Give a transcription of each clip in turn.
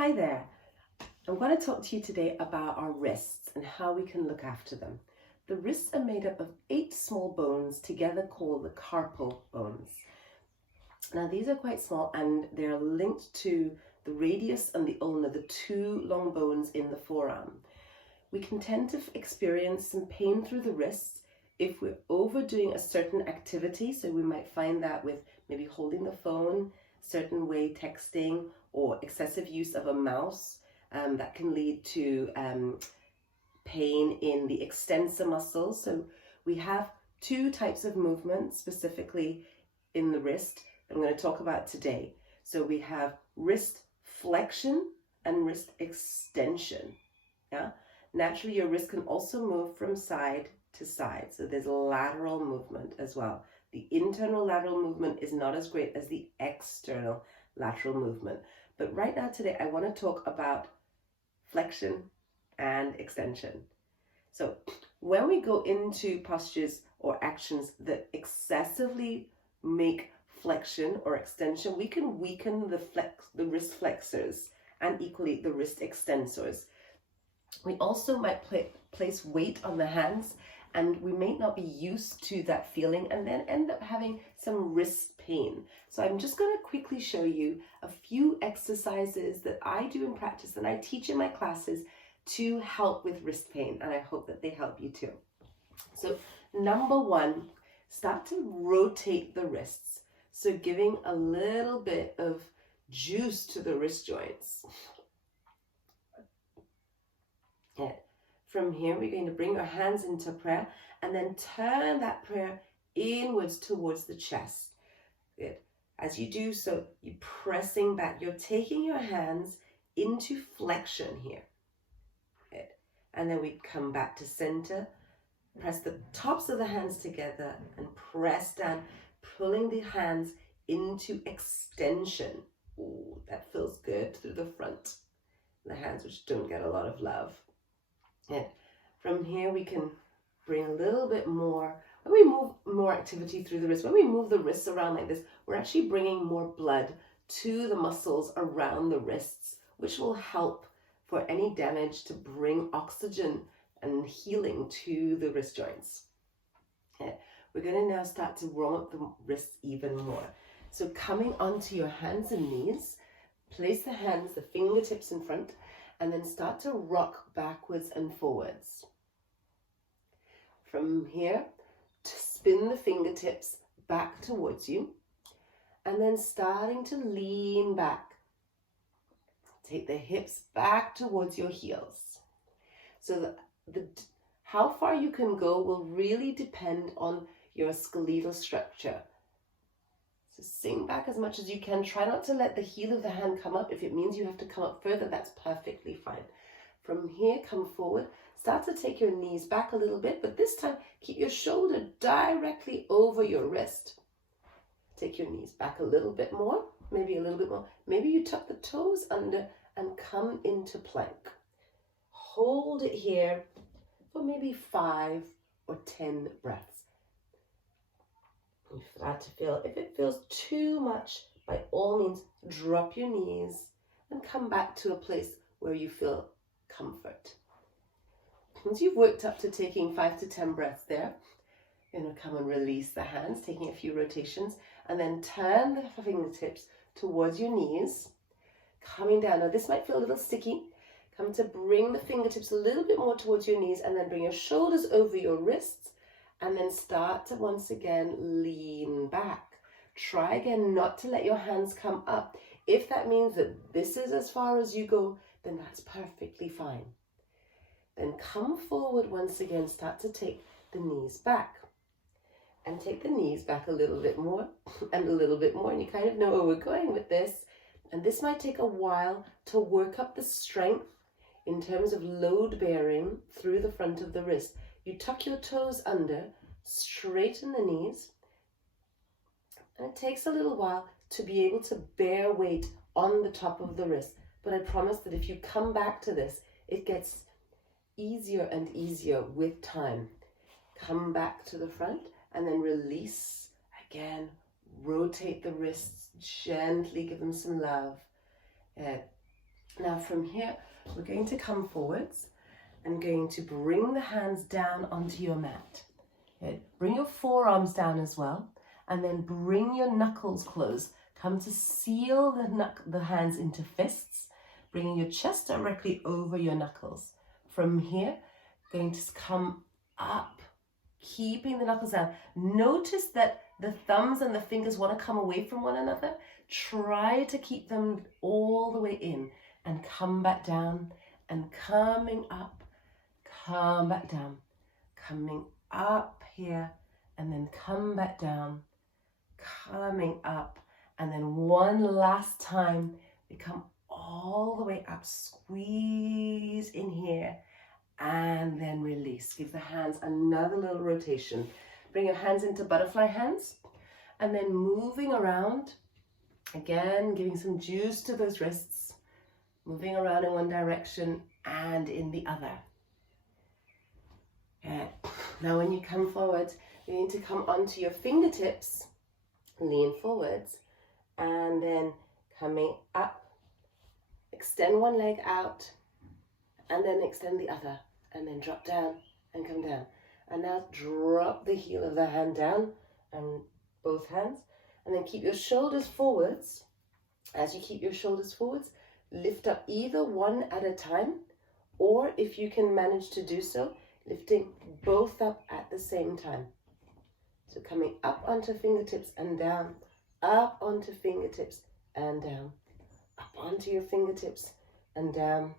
Hi there. I'm going to talk to you today about our wrists and how we can look after them. The wrists are made up of 8 small bones together called the carpal bones. Now these are quite small and they're linked to the radius and the ulna, the 2 long bones in the forearm. We can tend to experience some pain through the wrists if we're overdoing a certain activity. So we might find that with maybe holding the phone, certain way texting, or excessive use of a mouse. That can lead to pain in the extensor muscles. So we have 2 types of movement specifically in the wrist that I'm going to talk about today. So we have wrist flexion and wrist extension. Yeah. Naturally, your wrist can also move from side to side. So there's lateral movement as well. The internal lateral movement is not as great as the external lateral movement. But right now today, I want to talk about flexion and extension. So when we go into postures or actions that excessively make flexion or extension, we can weaken the wrist flexors and equally the wrist extensors. We also might place weight on the hands, and we may not be used to that feeling and then end up having some wrist pain. So I'm just going to quickly show you a few exercises that I do in practice and I teach in my classes to help with wrist pain, and I hope that they help you too. So number 1, start to rotate the wrists. So giving a little bit of juice to the wrist joints. Yeah. From here, we're going to bring our hands into prayer and then turn that prayer inwards towards the chest. Good. As you do so, you're pressing back. You're taking your hands into flexion here. Good. And then we come back to center. Press the tops of the hands together and press down, pulling the hands into extension. Ooh, that feels good through the front. The hands which don't get a lot of love. And from here we can bring a little bit more, when we move more activity through the wrist, when we move the wrists around like this, we're actually bringing more blood to the muscles around the wrists, which will help for any damage to bring oxygen and healing to the wrist joints. And we're going to now start to warm up the wrists even more. So coming onto your hands and knees, place the hands, the fingertips in front, and then start to rock backwards and forwards. From here, to spin the fingertips back towards you, and then starting to lean back. Take the hips back towards your heels. So how far you can go will really depend on your skeletal structure. So sink back as much as you can. Try not to let the heel of the hand come up. If it means you have to come up further, that's perfectly fine. From here, come forward. Start to take your knees back a little bit, but this time keep your shoulder directly over your wrist. Take your knees back a little bit more, maybe a little bit more. Maybe you tuck the toes under and come into plank. Hold it here for maybe 5 or 10 breaths. If it feels too much, by all means, drop your knees and come back to a place where you feel comfort. Once you've worked up to taking 5 to 10 breaths there, you're going to come and release the hands, taking a few rotations, and then turn the fingertips towards your knees, coming down. Now this might feel a little sticky. Come to bring the fingertips a little bit more towards your knees, and then bring your shoulders over your wrists, and then start to once again lean back. Try again not to let your hands come up. If that means that this is as far as you go, then that's perfectly fine. Then come forward once again, start to take the knees back. And take the knees back a little bit more and a little bit more. And you kind of know where we're going with this. And this might take a while to work up the strength in terms of load bearing through the front of the wrist. You tuck your toes under, straighten the knees, and it takes a little while to be able to bear weight on the top of the wrist. But I promise that if you come back to this, it gets easier and easier with time. Come back to the front and then release again. Rotate the wrists gently, give them some love. Now from here, we're going to come forwards and going to bring the hands down onto your mat. Okay. Bring your forearms down as well, and then bring your knuckles close. Come to seal the hands into fists, bringing your chest directly over your knuckles. From here, going to come up, keeping the knuckles down. Notice that the thumbs and the fingers want to come away from one another. Try to keep them all the way in and come back down and coming up, come back down, coming up here and then come back down, coming up, and then one last time, we come all the way up, squeeze in here, and then release. Give the hands another little rotation. Bring your hands into butterfly hands, and then moving around, again, giving some juice to those wrists, moving around in one direction and in the other. Okay. Now when you come forward, you need to come onto your fingertips, lean forwards, and then coming up, extend one leg out, and then extend the other, and then drop down and come down. And now drop the heel of the hand down, and both hands, and then keep your shoulders forwards. As you keep your shoulders forwards, lift up either one at a time, or if you can manage to do so, lifting both up at the same time. So coming up onto fingertips and down, up onto fingertips and down, up onto your fingertips and down,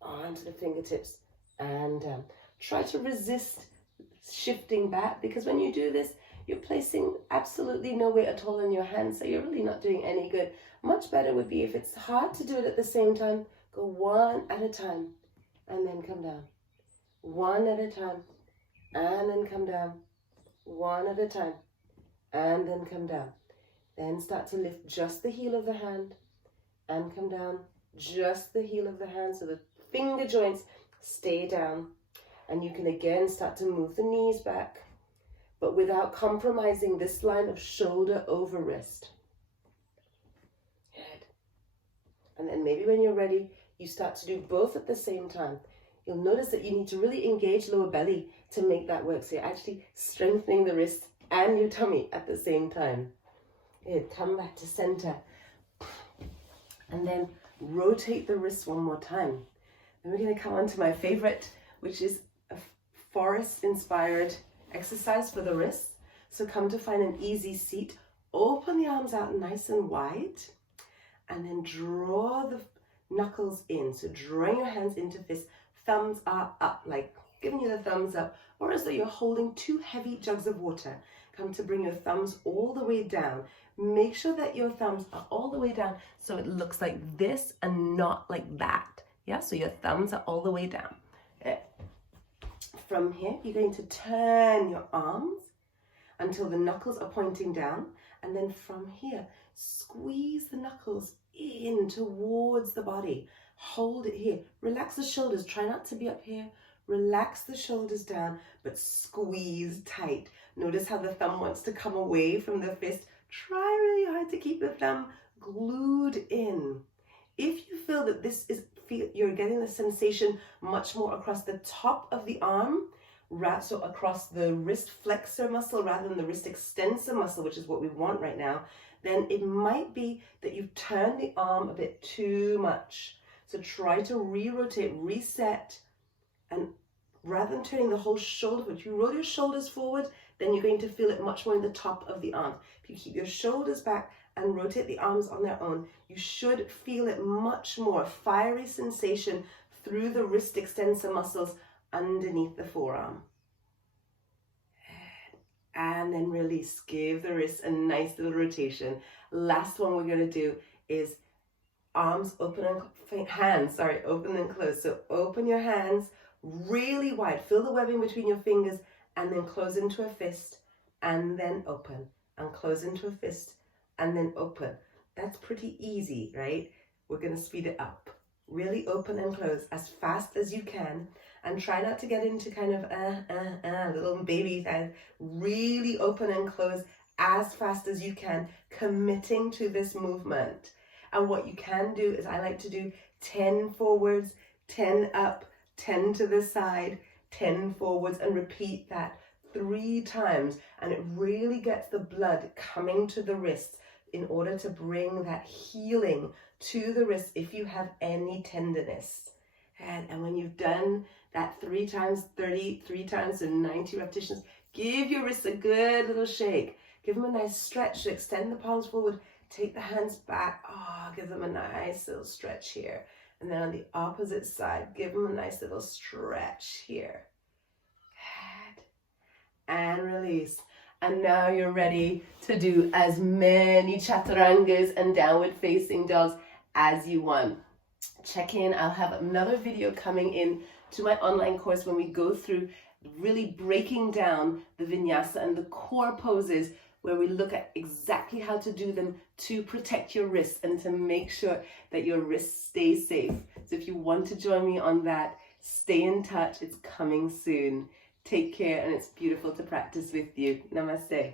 onto the fingertips and down. Try to resist shifting back, because when you do this, you're placing absolutely no weight at all in your hands, so you're really not doing any good. Much better would be if it's hard to do it at the same time, go one at a time and then come down. One at a time and then come down. One at a time and then come down. Then start to lift just the heel of the hand and come down, just the heel of the hand, so the finger joints stay down. And you can again start to move the knees back, but without compromising this line of shoulder over wrist. Good. And then maybe when you're ready, you start to do both at the same time. You'll notice that you need to really engage lower belly to make that work. So you're actually strengthening the wrist and your tummy at the same time. Good. Come back to center. And then rotate the wrists one more time. Then we're going to come on to my favorite, which is a forest-inspired exercise for the wrists. So come to find an easy seat. Open the arms out nice and wide. And then draw the knuckles in. So drawing your hands into fists. Thumbs are up, like giving you the thumbs up, or as though you're holding two heavy jugs of water. Come to bring your thumbs all the way down. Make sure that your thumbs are all the way down so it looks like this and not like that. Yeah, so your thumbs are all the way down. Okay. From here, you're going to turn your arms until the knuckles are pointing down. And then from here, squeeze the knuckles in towards the body. Hold it here. Relax the shoulders. Try not to be up here. Relax the shoulders down, but squeeze tight. Notice how the thumb wants to come away from the fist. Try really hard to keep the thumb glued in. If you feel that you're getting the sensation much more across the top of the arm, so across the wrist flexor muscle rather than the wrist extensor muscle, which is what we want right now, then it might be that you've turned the arm a bit too much. So try to re-rotate, reset, and rather than turning the whole shoulder, if you roll your shoulders forward, then you're going to feel it much more in the top of the arm. If you keep your shoulders back and rotate the arms on their own, you should feel it much more, fiery sensation through the wrist extensor muscles underneath the forearm. And then release, give the wrist a nice little rotation. Last one we're going to do is arms open and hands, open and close. So open your hands really wide, feel the webbing between your fingers, and then close into a fist, and then open, and close into a fist, and then open. That's pretty easy, right? We're going to speed it up. Really open and close as fast as you can, and try not to get into kind of little baby thing. Really open and close as fast as you can, committing to this movement. And what you can do is I like to do 10 forwards, 10 up, 10 to the side, 10 forwards, and repeat that 3 times. And it really gets the blood coming to the wrists in order to bring that healing to the wrist if you have any tenderness. And when you've done that 3 times 30, 3 times and 90 repetitions, give your wrists a good little shake. Give them a nice stretch. Extend the palms forward. Take the hands back. Give them a nice little stretch here. And then on the opposite side, give them a nice little stretch here. Good. And release. And now you're ready to do as many chaturangas and downward facing dogs as you want. Check in. I'll have another video coming in to my online course when we go through really breaking down the vinyasa and the core poses, where we look at exactly how to do them to protect your wrists and to make sure that your wrists stay safe. So if you want to join me on that, stay in touch. It's coming soon. Take care, and it's beautiful to practice with you. Namaste.